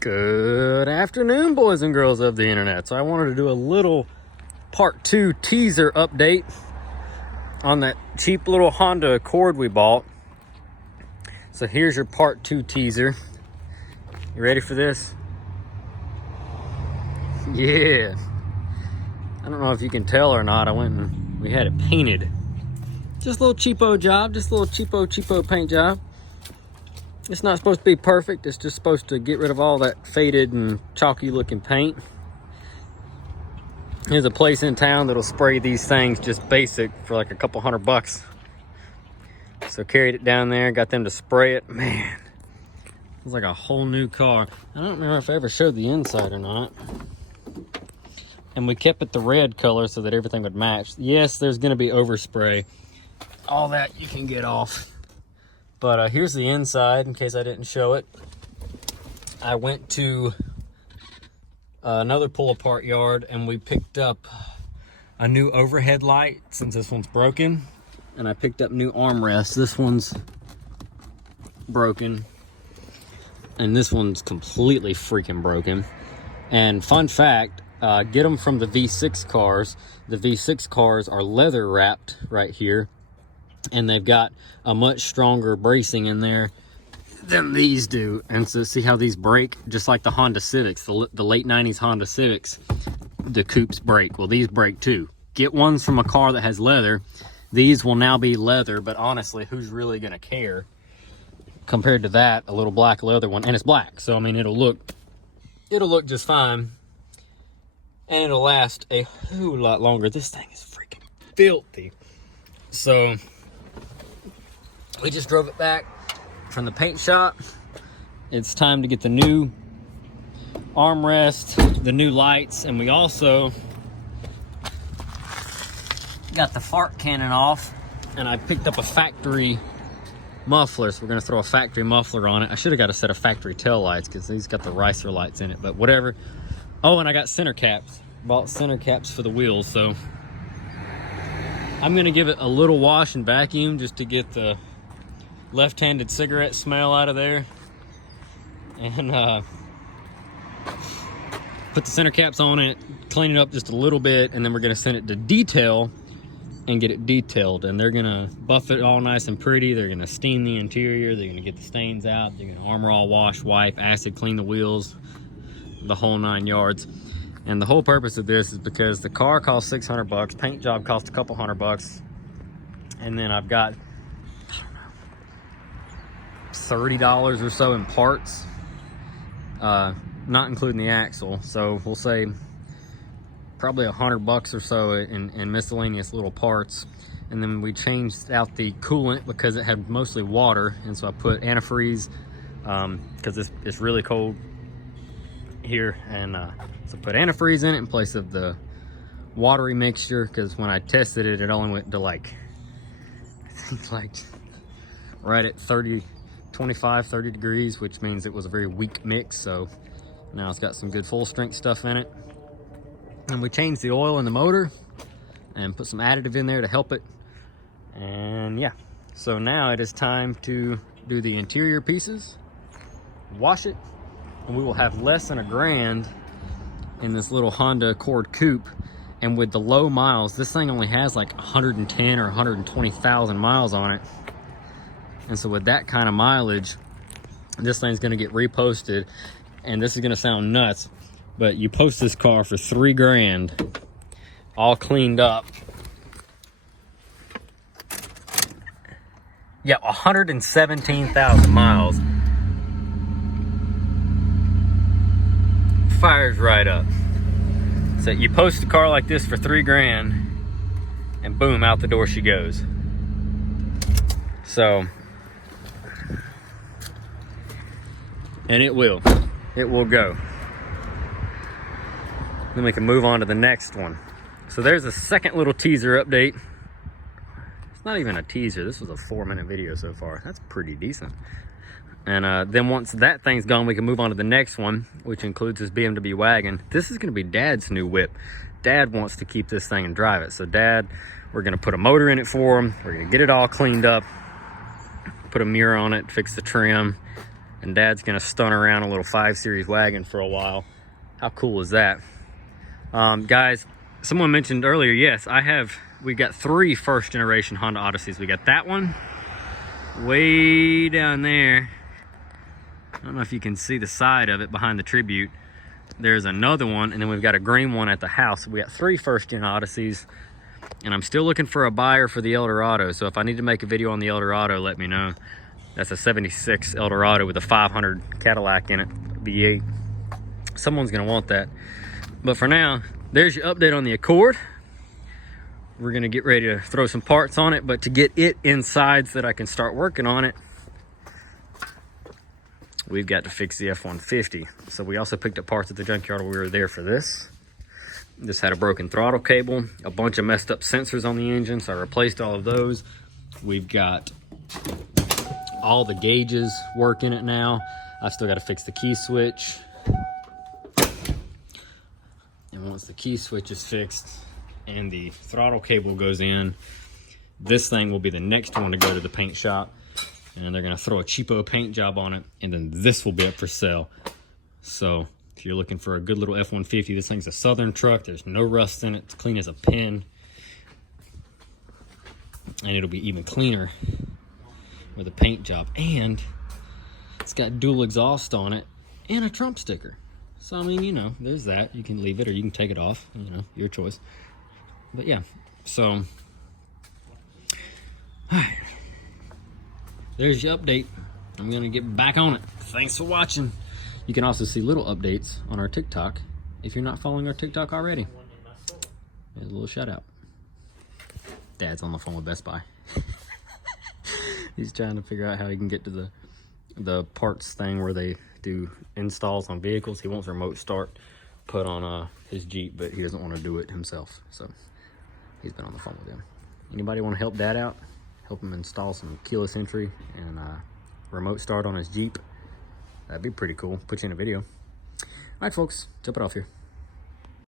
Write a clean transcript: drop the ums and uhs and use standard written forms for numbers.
Good afternoon, boys and girls of the internet. So I wanted to do a little part 2 teaser update on that cheap little Honda Accord we bought. So here's your part 2 teaser. You ready for this? Yeah. I don't know if you can tell or not. I went and we had it painted. Just a little cheapo job, just a little cheapo paint job. It's not supposed to be perfect. It's just supposed to get rid of all that faded and chalky looking paint. There's a place in town that'll spray these things just basic for like a couple $100. So carried it down there, got them to spray it. Man, it was like a whole new car. I don't remember if I ever showed the inside or not. And we kept it the red color so that everything would match. Yes, there's gonna be overspray. All that you can get off. But here's the inside, in case I didn't show it. I went to another pull-apart yard, and we picked up a new overhead light, since this one's broken. And I picked up new armrests. This one's broken, and this one's completely freaking broken. And fun fact, get them from the V6 cars. The V6 cars are leather wrapped right here. And they've got a much stronger bracing in there than these do. And so see how these break? Just like the Honda Civics, the late 90s Honda Civics, the coupes break. Well, these break too. Get ones from a car that has leather. These will now be leather, but honestly, who's really gonna care? Compared to that, a little black leather one, and it's black. So I mean, it'll look just fine. And it'll last a whole lot longer. This thing is freaking filthy. So we just drove it back from the paint shop. It's time to get the new armrest, the new lights, and we also got the fart cannon off, and I picked up a factory muffler, so we're gonna throw a factory muffler on it. I should have got a set of factory tail lights because these got the ricer lights in it, but whatever. Oh, and I got center caps. Bought center caps for the wheels, so I'm gonna give it a little wash and vacuum just to get the left-handed cigarette smell out of there, and put the center caps on it, clean it up just a little bit, and then we're gonna send it to detail and get it detailed. And they're gonna buff it all nice and pretty. They're gonna steam the interior. They're gonna get the stains out. They're gonna Armor All wash, wipe, acid clean the wheels, the whole 9 yards. And the whole purpose of this is because the car costs $600, paint job costs a couple $100, and then I've got, I don't know, $30 or so in parts, not including the axle. So we'll say probably $100 or so in miscellaneous little parts. And then we changed out the coolant because it had mostly water, and so I put antifreeze because it's really cold here, and so put antifreeze in it in place of the watery mixture, because when I tested it, it only went to like, I think like right at 25, 30 degrees, which means it was a very weak mix. So now it's got some good full strength stuff in it. And we changed the oil in the motor and put some additive in there to help it. And yeah, so now it is time to do the interior pieces, wash it, and we will have less than $1,000 in this little Honda Accord coupe. And with the low miles, this thing only has like 110 or 120,000 miles on it. And so with that kind of mileage, this thing's gonna get reposted. And this is gonna sound nuts, but you post this car for $3,000, all cleaned up. Yeah, 117,000 miles. Fires right up. So you post a car like this for $3,000, and boom, out the door she goes. So, and it will go. Then we can move on to the next one. So there's a second little teaser update. It's not even a teaser. This was a 4-minute video so far. That's pretty decent. And then once that thing's gone, we can move on to the next one, which includes this BMW wagon. This is gonna be Dad's new whip. Dad wants to keep this thing and drive it. So Dad, we're gonna put a motor in it for him. We're gonna get it all cleaned up, put a mirror on it, fix the trim, And Dad's gonna stunt around a little 5 Series wagon for a while. How cool is that? Guys, someone mentioned earlier, yes, we got 3 first generation Honda Odysseys. We got that one way down there. I don't know if you can see the side of it behind the Tribute. There's another one, and then we've got a green one at the house. We got 3 first gen Odysseys, and I'm still looking for a buyer for the Eldorado. So if I need to make a video on the Eldorado, let me know. That's a 76 Eldorado with a 500 Cadillac in it, V8. Someone's gonna want that. But for now, there's your update on the Accord. We're gonna get ready to throw some parts on it, but to get it inside so that I can start working on it, we've got to fix the F-150. So we also picked up parts at the junkyard while we were there for this. This had a broken throttle cable, a bunch of messed up sensors on the engine, so I replaced all of those. We've got all the gauges working it now. I've still got to fix the key switch. And once the key switch is fixed and the throttle cable goes in, this thing will be the next one to go to the paint shop. And they're gonna throw a cheapo paint job on it, and then this will be up for sale. So if you're looking for a good little F-150, this thing's a Southern truck. There's no rust in it. It's clean as a pin. And it'll be even cleaner with a paint job. And it's got dual exhaust on it and a Trump sticker. So, I mean, you know, there's that. You can leave it or you can take it off. You know, your choice. But yeah, so, all right. There's your update. I'm gonna get back on it. Thanks for watching. You can also see little updates on our TikTok if you're not following our TikTok already. There's a little shout out. Dad's on the phone with Best Buy. He's trying to figure out how he can get to the parts thing where they do installs on vehicles. He wants a remote start put on his Jeep, but he doesn't want to do it himself. So he's been on the phone with him. Anybody want to help Dad out? Help him install some keyless entry and remote start on his Jeep. That'd be pretty cool. Put you in a video. All right, folks, jump it off here.